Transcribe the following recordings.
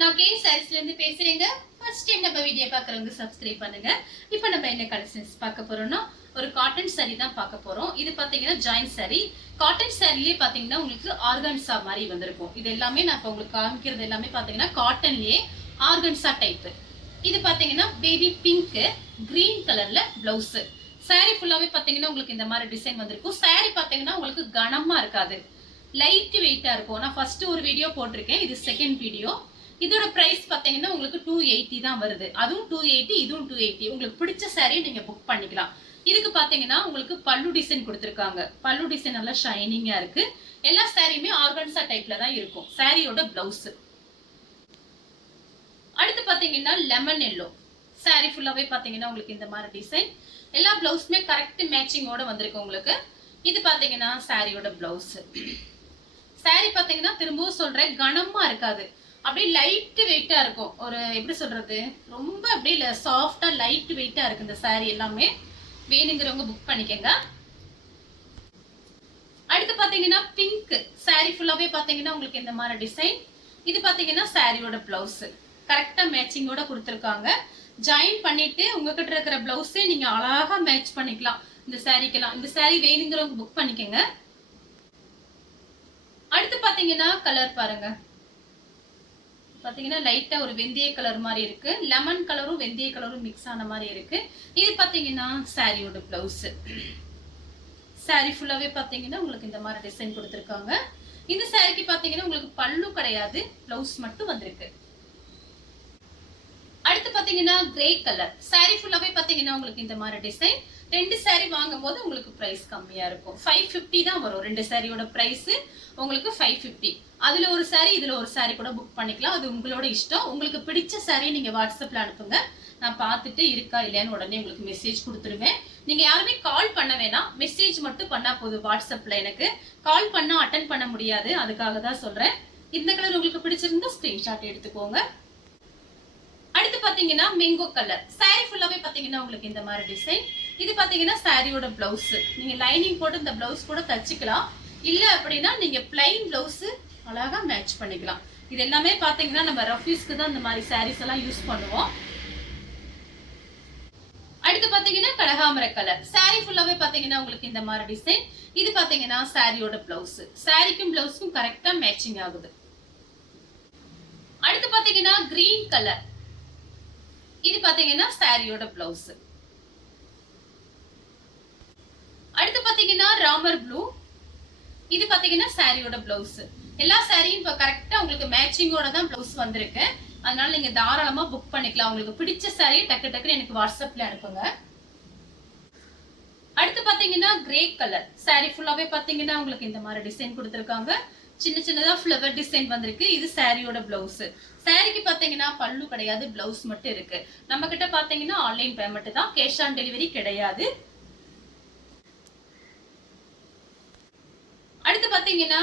நான் கே சாரீஸ்ல இருந்து பேசுறேங்க. ஃபர்ஸ்ட் டைம் நம்ம வீடியோ பார்க்கறவங்க சப்ஸ்கிரைப் பண்ணுங்க. இப்போ நம்ம என்ன கலெக்ஷன்ஸ் பார்க்க போறோம்னா ஒரு காட்டன் சாரி தான் பார்க்க போறோம். இது பாத்தீங்கன்னா ஜாயின் சாரி. காட்டன் சாரிலேயே பாத்தீங்கன்னா உங்களுக்கு ஆர்கன்சா மாதிரி வந்திருக்கும். இது எல்லாமே நான் இப்போ உங்களுக்கு காமிக்கிறது எல்லாமே பாத்தீங்கன்னா காட்டன்லயே ஆர்கன்சா டைப். இது பாத்தீங்கன்னா பேபி பிங்க் கிரீன் கலர்ல பிளவுஸ். சாரி ஃபுல்லாவே பாத்தீங்கன்னா உங்களுக்கு இந்த மாதிரி டிசைன் வந்திருக்கும். சாரி பாத்தீங்கன்னா உங்களுக்கு கனமா இருக்காது, லைட் வெயிட்டா இருக்கும். நான் ஃபர்ஸ்ட் ஒரு வீடியோ போட்டிருக்கேன், இது செகண்ட் வீடியோ. இதோட பிரைஸ் பாத்தீங்கன்னா உங்களுக்கு 280 தான் வருது. அதுவும் 280, இதுவும் 280. உங்களுக்கு பிடிச்ச சாரி நீங்க புக் பண்ணிக்கலாம். இதுக்கு பாத்தீங்கன்னா உங்களுக்கு பல்லு டிசைன் கொடுத்திருக்காங்க. பல்லு டிசைன் நல்லா ஷைனிங்கா இருக்கு. எல்லா சாரியுமே ஆர்கன்சா டைப்ல தான் இருக்கும். சாரியோட பிளவுஸ். அடுத்து பாத்தீங்கன்னா லெமன் எல்லோ. சாரி ஃபுல்லாவே பாத்தீங்கன்னா உங்களுக்கு இந்த மாதிரி டிசைன். எல்லா பிளவுஸுமே கரெக்ட் மேட்சிங்கோட வந்திருக்கு உங்களுக்கு. இது பாத்தீங்கன்னா சாரியோட பிளவுஸ். சாரி பாத்தீங்கன்னா திரும்பவும் சொல்றேன், கனமா இருக்காது, அப்படியே லைட் வெயிட்டா இருக்கும். ஒரு எப்படி சொல்றது, ரொம்ப அப்படியே சாஃப்டா லைட் வெயிட்டா இருக்கு இந்த சாரி எல்லாமே. வேணுங்கிறவங்க புக் பண்ணிக்கங்க. அடுத்து பாத்தீங்கன்னா பிங்க் சாரி ஃபுல்லாவே பாத்தீங்கன்னா உங்களுக்கு இந்த மாதிரி டிசைன். இது பாத்தீங்கன்னா சாரியோட பிளவுஸ் கரெக்டா மேட்சிங்கோட கொடுத்திருக்காங்க. ஜாயின் பண்ணிட்டு உங்ககிட்ட இருக்கிற பிளவுஸே நீங்க அழகா மேட்ச் பண்ணிக்கலாம் இந்த சாரிக்கெல்லாம். இந்த சாரி வேணுங்கிறவங்க புக் பண்ணிக்கங்க. அடுத்து பாத்தீங்கன்னா கலர் பாருங்க. பாத்தீங்கன்னா லைட்டா ஒரு வெந்தய கலர் மாதிரி இருக்கு. லெமன் கலரும் வெந்தய கலரும் மிக்ஸ் ஆன மாதிரி இருக்கு. இது பாத்தீங்கன்னா சாரியோட பிளவுஸ். சாரி ஃபுல்லாவே பாத்தீங்கன்னா உங்களுக்கு இந்த மாதிரி டிசைன் கொடுத்திருக்காங்க. இந்த சாரிக்கு பாத்தீங்கன்னா உங்களுக்கு பல்லு கிடையாது, பிளவுஸ் மட்டும் வந்திருக்கு. அடுத்து பாத்தீங்கன்னா கிரே கலர். சாரி ஃபுல்லாவே பாத்தீங்கன்னா உங்களுக்கு இந்த மாதிரி டிசைன். ரெண்டு சாரி வாங்கும் போது உங்களுக்கு பிரைஸ் கம்மியா இருக்கும். 550 தான் வரும். ரெண்டு சாரியோட பிரைஸ் உங்களுக்கு 550. அதுல ஒரு சாரி இதுல ஒரு சாரி கூட புக் பண்ணிக்கலாம். அது உங்களோட இஷ்டம். உங்களுக்கு பிடிச்ச சாரி நீங்க வாட்ஸ்அப்ல அனுப்புங்க. நான் பார்த்துட்டு இருக்கா இல்லையான்னு உடனே உங்களுக்கு மெசேஜ் கொடுத்துருவேன். நீங்க யாருமே கால் பண்ண வேணாம், மெசேஜ் மட்டும் பண்ணா போதும் வாட்ஸ்அப்ல. எனக்கு கால் பண்ணா அட்டன் பண்ண முடியாது, அதுக்காக தான் சொல்றேன். இந்த கலர் உங்களுக்கு பிடிச்சிருந்தா ஸ்கிரீன்ஷாட் எடுத்துக்கோங்க. அடுத்து பாத்தீங்கன்னா மேங்கோ கலர். சாரி ஃபுல்லாவே பாத்தீங்கன்னா உங்களுக்கு இந்த மாதிரி டிசைன். இது பாத்தீங்கன்னா சாரியோட பிளவுஸ். நீங்க லைனிங் போட்டு இந்த பிளவுஸ் கூட தச்சுக்கலாம். இல்ல அப்படின்னா நீங்க பிளைன் பிளவுஸ் அழகா மேட்ச் பண்ணிக்கலாம். இது எல்லாமே பாத்தீங்கன்னா நம்ம ரஃப்யூஸ்க்கு தான் இந்த மாதிரி சாரீஸ் எல்லாம் யூஸ் பண்ணுவோம். அடுத்து பாத்தீங்கன்னா கனகாமர கலர். சாரி ஃபுல்லாவே பாத்தீங்கன்னா உங்களுக்கு இந்த மாதிரி டிசைன். இது பாத்தீங்கன்னா சாரியோட பிளவுஸ். சாரிக்கும் பிளவுஸ்க்கும் கரெக்டா மேட்சிங் ஆகுது. அடுத்து பாத்தீங்கன்னா கிரீன் கலர். இது பாத்தீங்கன்னா சாரியோட பிளவுஸ். அடுத்து பாத்தீங்கன்னா ராமர் ப்ளூ. இது பாத்தீங்கன்னா சாரியோட பிளவுஸ். எல்லா சாரியும் இப்ப கரெக்டா உங்களுக்கு மேட்சிங்கோட தான் பிளவுஸ் வந்திருக்கு. அதனால நீங்க தாராளமா புக் பண்ணிக்கலாம். உங்களுக்கு பிடிச்ச சாரி டக்கு டக்குன்னு எனக்கு வாட்ஸ்அப்ல அனுப்புங்க. அடுத்து பாத்தீங்கன்னா கிரே கலர். சாரி ஃபுல்லாவே பாத்தீங்கன்னா உங்களுக்கு இந்த மாதிரி டிசைன் கொடுத்திருக்காங்க. சின்ன சின்னதா ஃப்ளவர் டிசைன் வந்திருக்கு. இது சாரியோட பிளவுஸ். சாரிக்கு பாத்தீங்கன்னா பல்லு கிடையாது, பிளவுஸ் மட்டும் இருக்கு. நம்ம கிட்ட பாத்தீங்கன்னா ஆன்லைன் பேமெண்ட் தான், கேஷ் ஆன் டெலிவரி கிடையாது. அடுத்து பாத்தீங்கன்னா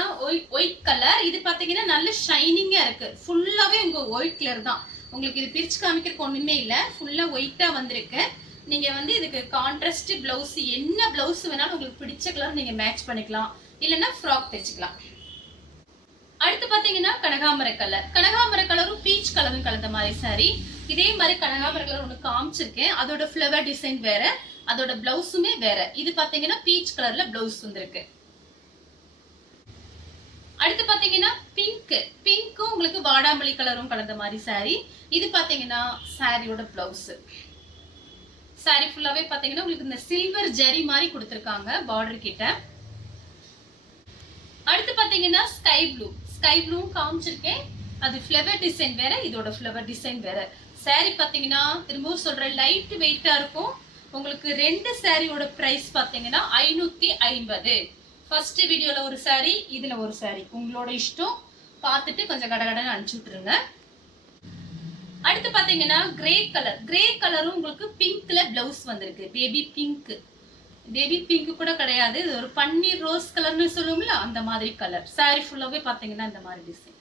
ஒயிட் கலர். இது பாத்தீங்கன்னா நல்ல ஷைனிங்கா இருக்கு. ஃபுல்லாவே உங்க ஒயிட் கலர் தான். உங்களுக்கு இது பிரிச்சு காமிக்கிறதுக்கு ஒண்ணுமே இல்ல, ஃபுல்லா ஒயிட்டா வந்திருக்கு. நீங்க இதுக்கு கான்ட்ராஸ்ட் பிளவுஸ், என்ன பிளவுஸ் வேணாலும் உங்களுக்கு பிடிச்ச கலர் நீங்க மேட்ச் பண்ணிக்கலாம். இல்லைன்னா ஃப்ராக் தைச்சுக்கலாம். அடுத்து பாத்தீங்கன்னா கனகாமர கலர். கனகாமர கலரும் பீச் கலரும் கலந்த மாதிரி சாரி. இதே மாதிரி கனகாமர கலர் ஒண்ணு காமிச்சிருக்கேன். அதோட ஃப்ளவர் டிசைன் வேற, அதோட பிளவுஸுமே வேற. இது பாத்தீங்கன்னா பீச் கலர்ல பிளவுஸ் வந்திருக்கு. அடுத்து பாத்தீங்கன்னா பிங்க். பிங்க்கும் உங்களுக்கு வாடாமல்லி கலரும் கலந்த மாதிரி சாரி. இது பாத்தீங்கன்னா சாரியோட பிளவுஸ். சாரி ஃபுல்லாவே பாத்தீங்கன்னா உங்களுக்கு இந்த சில்வர் ஜெரி மாதிரி கொடுத்திருக்காங்க பார்டர் கிட்ட. அடுத்து பாத்தீங்கன்னா ஸ்கை ப்ளூ. ஸ்கை ப்ளூ காமிச்சிருக்கேன். அது ஃப்ளவர் டிசைன் வேற, இதோட ஃப்ளவர் டிசைன் வேற. சாரி பாத்தீங்கன்னா திரும்பவும் சொல்றேன், லைட் வெயிட்டா இருக்கும். உங்களுக்கு ரெண்டு சாரியோட பிரைஸ் பாத்தீங்கன்னா 550. ஃபர்ஸ்ட் வீடியோல ஒரு சாரி, இதுல ஒரு சாரி. உங்களோட இஷ்டம். பார்த்துட்டு கொஞ்சம் கடகடன்னு அனுப்பிச்சு விட்டுருங்க. அடுத்து பாத்தீங்கன்னா கிரே கலர். கிரே கலரும் உங்களுக்கு பிங்க்ல பிளவுஸ் வந்திருக்கு. Baby pink. பேபி பிங்க் கூட கிடையாது, இது ஒரு பன்னீர் ரோஸ் கலர்னு சொல்லுவோம்ல, அந்த மாதிரி கலர். சாரி ஃபுல்லாவே பாத்தீங்கன்னா இந்த மாதிரி டிசைன்.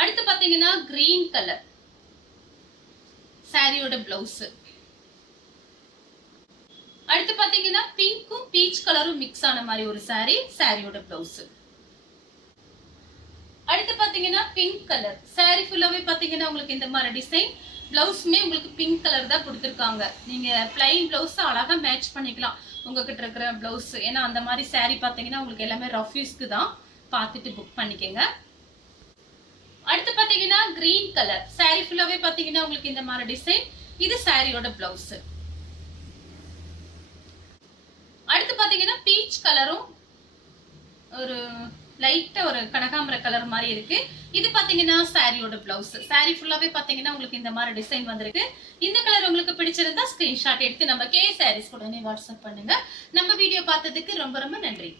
அடுத்து பாத்தீங்கன்னா கிரீன் கலர். சாரியோட பிளவுஸ். அடுத்து பாத்தீங்கன்னா பிங்க்கும் பீச் கலரும் மிக்ஸ் ஆன மாதிரி ஒரு சாரி. சாரியோட பிளவுஸ். அடுத்து பாத்தீங்கன்னா பிங்க் கலர் saree ஃபுல்லாவே பாத்தீங்கன்னா உங்களுக்கு இந்த மாதிரி டிசைன். பிளவுஸுமே உங்களுக்கு பிங்க் கலர் தான் கொடுத்துருக்காங்க. நீங்க பிளைன் பிளவுஸ் அழகா மேட்ச் பண்ணிக்கலாம் உங்ககிட்ட இருக்கிற பிளவுஸ். ஏன்னா அந்த மாதிரி saree பாத்தீங்கன்னா உங்களுக்கு எல்லாமே ரஃப் யூஸ்க்கு தான். பார்த்துட்டு புக் பண்ணிக்கங்க. அடுத்து பாத்தீங்கன்னா கிரீன் கலர் saree ஃபுல்லாவே பாத்தீங்கன்னா உங்களுக்கு இந்த மாதிரி டிசைன். இது சாரியோட பிளவுஸ். அடுத்து பாத்தீங்கன்னா பீச் கலரும் ஒரு லைட்டா ஒரு கனகாம்பர கலர் மாதிரி இருக்கு. இது பாத்தீங்கன்னா சாரியோட பிளவுஸ். saree ஃபுல்லாவே பாத்தீங்கன்னா உங்களுக்கு இந்த மாதிரி டிசைன் வந்திருக்கு. இந்த கலர் உங்களுக்கு பிடிச்சிருந்தா ஸ்கிரீன்ஷாட் எடுத்து நம்ம கே சாரீஸ் உடனே வாட்ஸ்அப் பண்ணுங்க. நம்ம வீடியோ பார்த்ததுக்கு ரொம்ப ரொம்ப நன்றி.